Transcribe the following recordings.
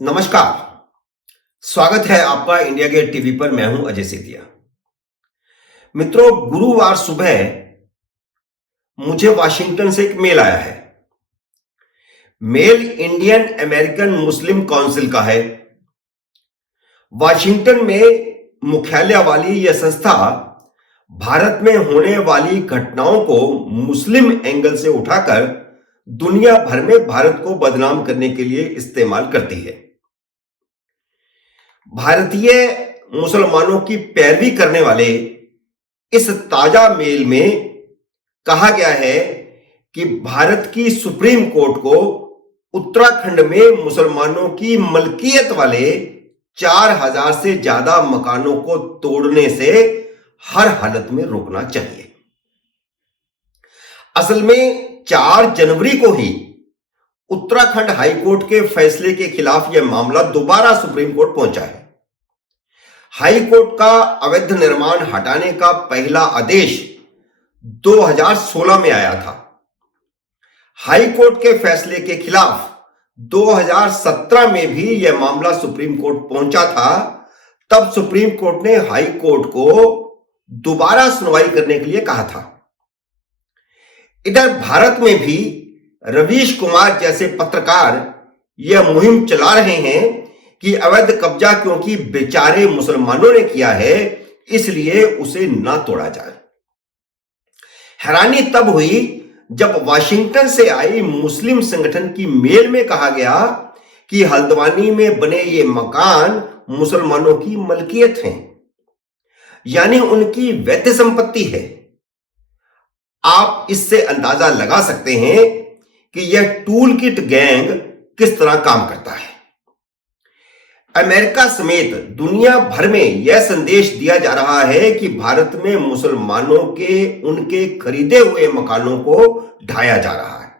नमस्कार। स्वागत है आपका इंडिया गेट टीवी पर। मैं हूं अजय सेतिया। मित्रों, गुरुवार सुबह मुझे वाशिंगटन से एक मेल आया है। मेल इंडियन अमेरिकन मुस्लिम काउंसिल का है। वाशिंगटन में मुख्यालय वाली यह संस्था भारत में होने वाली घटनाओं को मुस्लिम एंगल से उठाकर दुनिया भर में भारत को बदनाम करने के लिए इस्तेमाल करती है। भारतीय मुसलमानों की पैरवी करने वाले इस ताजा मेल में कहा गया है कि भारत की सुप्रीम कोर्ट को उत्तराखंड में मुसलमानों की मलकियत वाले 4000 से ज्यादा मकानों को तोड़ने से हर हालत में रोकना चाहिए। असल में 4 जनवरी को ही उत्तराखंड हाईकोर्ट के फैसले के खिलाफ यह मामला दोबारा सुप्रीम कोर्ट पहुंचा है। हाईकोर्ट का अवैध निर्माण हटाने का पहला आदेश 2016 में आया था। हाईकोर्ट के फैसले के खिलाफ 2017 में भी यह मामला सुप्रीम कोर्ट पहुंचा था। तब सुप्रीम कोर्ट ने हाई कोर्ट को दोबारा सुनवाई करने के लिए कहा था। इधर भारत में भी रवीश कुमार जैसे पत्रकार यह मुहिम चला रहे हैं कि अवैध कब्जा क्योंकि बेचारे मुसलमानों ने किया है, इसलिए उसे ना तोड़ा जाए। हैरानी तब हुई जब वाशिंगटन से आई मुस्लिम संगठन की मेल में कहा गया कि हल्द्वानी में बने ये मकान मुसलमानों की मलकियत हैं, यानी उनकी वैध संपत्ति है। आप इससे अंदाजा लगा सकते हैं कि यह टूल किट गैंग किस तरह काम करता है। अमेरिका समेत दुनिया भर में यह संदेश दिया जा रहा है कि भारत में मुसलमानों के उनके खरीदे हुए मकानों को ढाया जा रहा है।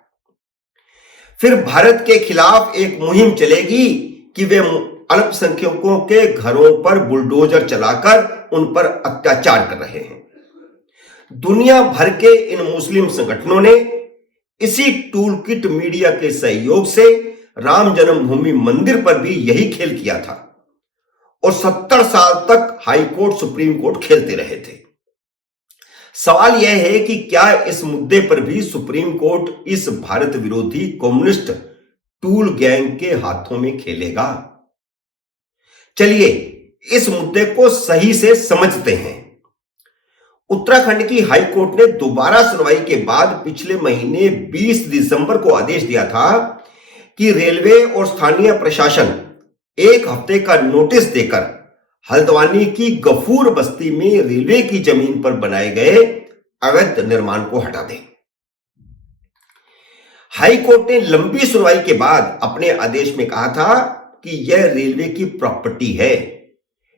फिर भारत के खिलाफ एक मुहिम चलेगी कि वे अल्पसंख्यकों के घरों पर बुलडोजर चलाकर उन पर अत्याचार कर रहे हैं। दुनिया भर के इन मुस्लिम संगठनों ने इसी टूल किट मीडिया के सहयोग से राम जन्मभूमि मंदिर पर भी यही खेल किया था और 70 साल तक हाई कोर्ट सुप्रीम कोर्ट खेलते रहे थे। सवाल यह है कि क्या इस मुद्दे पर भी सुप्रीम कोर्ट इस भारत विरोधी कम्युनिस्ट टूल गैंग के हाथों में खेलेगा? चलिए इस मुद्दे को सही से समझते हैं। उत्तराखंड की हाई कोर्ट ने दोबारा सुनवाई के बाद पिछले महीने 20 दिसंबर को आदेश दिया था कि रेलवे और स्थानीय प्रशासन 1 हफ्ते का नोटिस देकर हल्द्वानी की गफूर बस्ती में रेलवे की जमीन पर बनाए गए अवैध निर्माण को हटा दें। हाई कोर्ट ने लंबी सुनवाई के बाद अपने आदेश में कहा था कि यह रेलवे की प्रॉपर्टी है,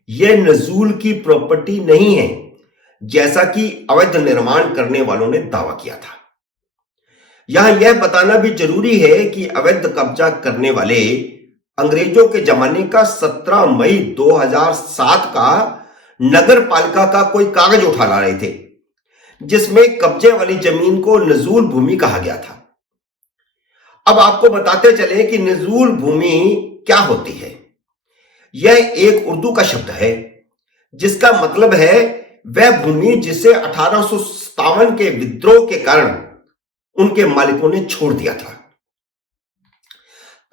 यह नजूल की प्रॉपर्टी नहीं है, जैसा कि अवैध निर्माण करने वालों ने दावा किया था। यहां यह बताना भी जरूरी है कि अवैध कब्जा करने वाले अंग्रेजों के जमाने का 17 मई 2007 का नगर पालिका का कोई कागज उठा ला रहे थे, जिसमें कब्जे वाली जमीन को नजूल भूमि कहा गया था। अब आपको बताते चले कि नजूल भूमि क्या होती है। यह एक उर्दू का शब्द है जिसका मतलब है वह भूमि जिसे 1857 के विद्रोह के कारण उनके मालिकों ने छोड़ दिया था।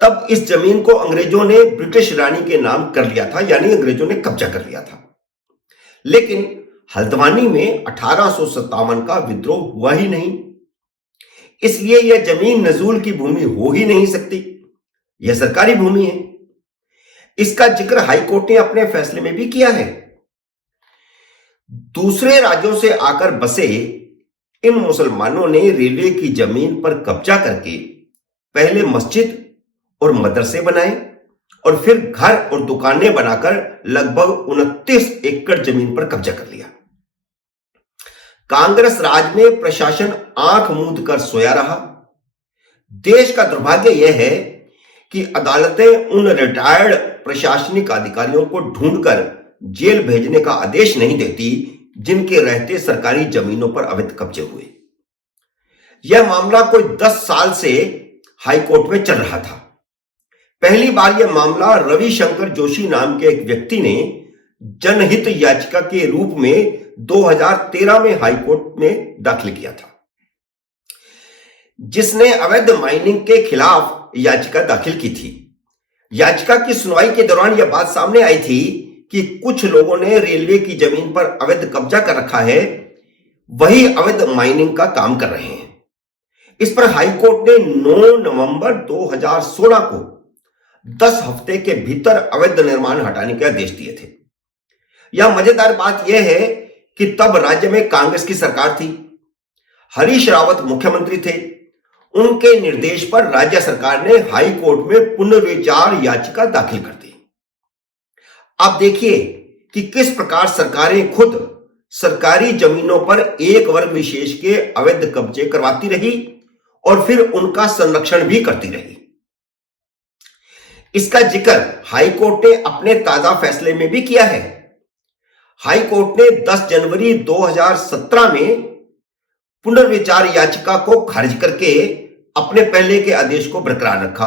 तब इस जमीन को अंग्रेजों ने ब्रिटिश रानी के नाम कर लिया था, यानी अंग्रेजों ने कब्जा कर लिया था। लेकिन हल्द्वानी में 1857 का विद्रोह हुआ ही नहीं, इसलिए यह जमीन नजूल की भूमि हो ही नहीं सकती। यह सरकारी भूमि है। इसका जिक्र हाईकोर्ट ने अपने फैसले में भी किया है। दूसरे राज्यों से आकर बसे इन मुसलमानों ने रेलवे की जमीन पर कब्जा करके पहले मस्जिद और मदरसे बनाए और फिर घर और दुकानें बनाकर लगभग 29 एकड़ जमीन पर कब्जा कर लिया। कांग्रेस राज में प्रशासन आंख मूंद कर सोया रहा। देश का दुर्भाग्य यह है कि अदालतें उन रिटायर्ड प्रशासनिक अधिकारियों को ढूंढकर जेल भेजने का आदेश नहीं देती जिनके रहते सरकारी जमीनों पर अवैध कब्जे हुए। यह मामला कोई 10 साल से हाईकोर्ट में चल रहा था। पहली बार यह मामला रविशंकर जोशी नाम के एक व्यक्ति ने जनहित याचिका के रूप में 2013 में हाईकोर्ट में दाखिल किया था, जिसने अवैध माइनिंग के खिलाफ याचिका दाखिल की थी। याचिका की सुनवाई के दौरान यह बात सामने आई थी कि कुछ लोगों ने रेलवे की जमीन पर अवैध कब्जा कर रखा है, वही अवैध माइनिंग का काम कर रहे हैं। इस पर हाईकोर्ट ने 9 नवंबर 2016 को 10 हफ्ते के भीतर अवैध निर्माण हटाने के आदेश दिए थे। यह मजेदार बात यह है कि तब राज्य में कांग्रेस की सरकार थी, हरीश रावत मुख्यमंत्री थे। उनके निर्देश पर राज्य सरकार ने हाई कोर्ट में पुनर्विचार याचिका दाखिल कर दी। आप देखिए कि किस प्रकार सरकारें खुद सरकारी जमीनों पर एक वर्ग विशेष के अवैध कब्जे करवाती रही और फिर उनका संरक्षण भी करती रही। इसका जिक्र हाई कोर्ट ने अपने ताजा फैसले में भी किया है। हाई कोर्ट ने 10 जनवरी 2017 में पुनर्विचार याचिका को खारिज करके अपने पहले के आदेश को बरकरार रखा,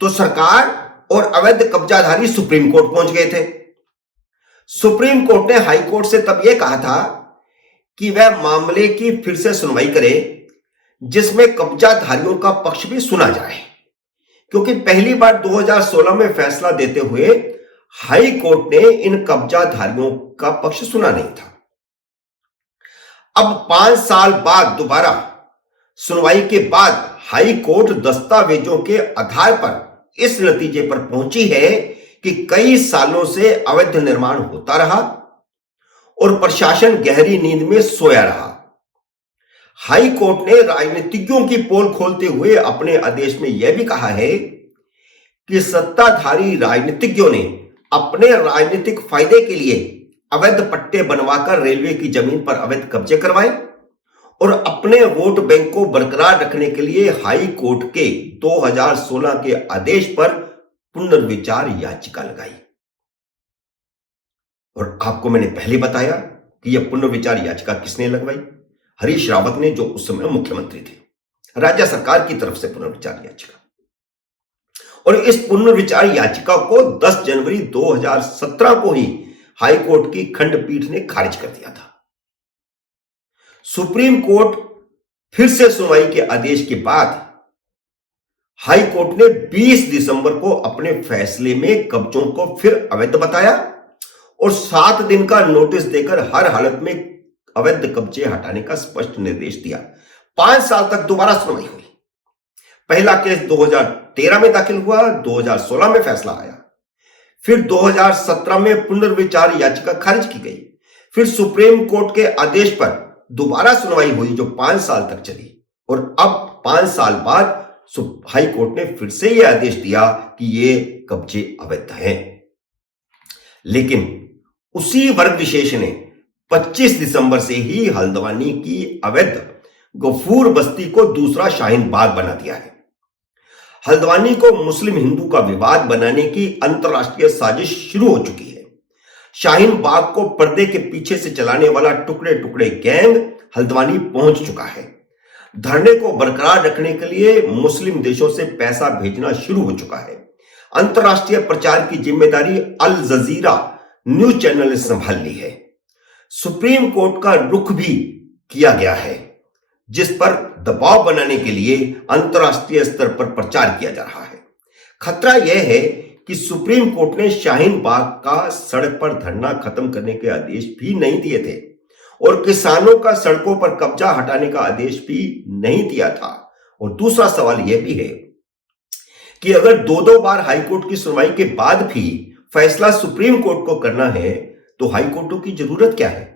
तो सरकार और अवैध कब्जाधारी सुप्रीम कोर्ट पहुंच गए थे। सुप्रीम कोर्ट ने हाई कोर्ट से तब यह कहा था कि वह मामले की फिर से सुनवाई करे, जिसमें कब्जाधारियों का पक्ष भी सुना जाए, क्योंकि पहली बार 2016 में फैसला देते हुए हाई कोर्ट ने इन कब्जाधारियों का पक्ष सुना नहीं था। अब 5 साल बाद दोबारा सुनवाई के बाद हाई कोर्ट दस्तावेजों के आधार पर इस नतीजे पर पहुंची है कि कई सालों से अवैध निर्माण होता रहा और प्रशासन गहरी नींद में सोया रहा। हाई कोर्ट ने राजनीतिज्ञों की पोल खोलते हुए अपने आदेश में यह भी कहा है कि सत्ताधारी राजनीतिज्ञों ने अपने राजनीतिक फायदे के लिए अवैध पट्टे बनवाकर रेलवे की जमीन पर अवैध कब्जे करवाए और अपने वोट बैंक को बरकरार रखने के लिए हाई कोर्ट के 2016 के आदेश पर पुनर्विचार याचिका लगाई। और आपको मैंने पहले बताया कि यह पुनर्विचार याचिका किसने लगवाई? हरीश रावत ने, जो उस समय मुख्यमंत्री थे। राज्य सरकार की तरफ से पुनर्विचार याचिका, और इस पुनर्विचार याचिका को 10 जनवरी 2017 को ही हाई कोर्ट की खंडपीठ ने खारिज कर दिया था। सुप्रीम कोर्ट फिर से सुनवाई के आदेश के बाद हाई कोर्ट ने 20 दिसंबर को अपने फैसले में कब्जों को फिर अवैध बताया और 7 दिन का नोटिस देकर हर हालत में अवैध कब्जे हटाने का स्पष्ट निर्देश दिया। 5 साल तक दोबारा सुनवाई हुई। पहला केस 2013 में दाखिल हुआ, 2016 में फैसला आया, फिर 2017 में पुनर्विचार याचिका खारिज की गई, फिर सुप्रीम कोर्ट के आदेश पर दोबारा सुनवाई हुई जो 5 साल तक चली, और अब 5 साल बाद हाई कोर्ट ने फिर से यह आदेश दिया कि ये कब्जे अवैध हैं। लेकिन उसी वर्ग विशेष ने 25 दिसंबर से ही हल्द्वानी की अवैध गफूर बस्ती को दूसरा शाहीन बाग बना दिया है। हल्द्वानी को मुस्लिम हिंदू का विवाद बनाने की अंतरराष्ट्रीय साजिश शुरू हो चुकी है। शाहीन बाग को पर्दे के पीछे से चलाने वाला टुकड़े टुकड़े गैंग हल्द्वानी पहुंच चुका है। धरने को बरकरार रखने के लिए मुस्लिम देशों से पैसा भेजना शुरू हो चुका है। अंतरराष्ट्रीय प्रचार की जिम्मेदारी अल जजीरा न्यूज चैनल ने संभाल ली है। सुप्रीम कोर्ट का रुख भी किया गया है, जिस पर दबाव बनाने के लिए अंतरराष्ट्रीय स्तर पर प्रचार किया जा रहा है। खतरा यह है कि सुप्रीम कोर्ट ने शाहीन बाग का सड़क पर धरना खत्म करने के आदेश भी नहीं दिए थे और किसानों का सड़कों पर कब्जा हटाने का आदेश भी नहीं दिया था। और दूसरा सवाल यह भी है कि अगर 2 बार हाईकोर्ट की सुनवाई के बाद भी फैसला सुप्रीम कोर्ट को करना है तो हाईकोर्टों की जरूरत क्या है?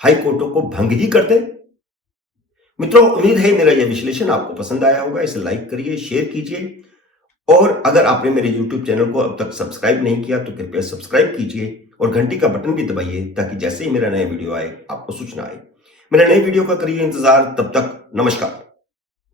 हाईकोर्टों को भंग ही कर दे। मित्रों, उम्मीद है मेरा यह विश्लेषण आपको पसंद आया होगा। इसे लाइक करिए, शेयर कीजिए, और अगर आपने मेरे YouTube चैनल को अब तक सब्सक्राइब नहीं किया तो कृपया सब्सक्राइब कीजिए और घंटी का बटन भी दबाइए ताकि जैसे ही मेरा नया वीडियो आए आपको सूचना आए। मेरे नए वीडियो का करिए इंतजार। तब तक नमस्कार।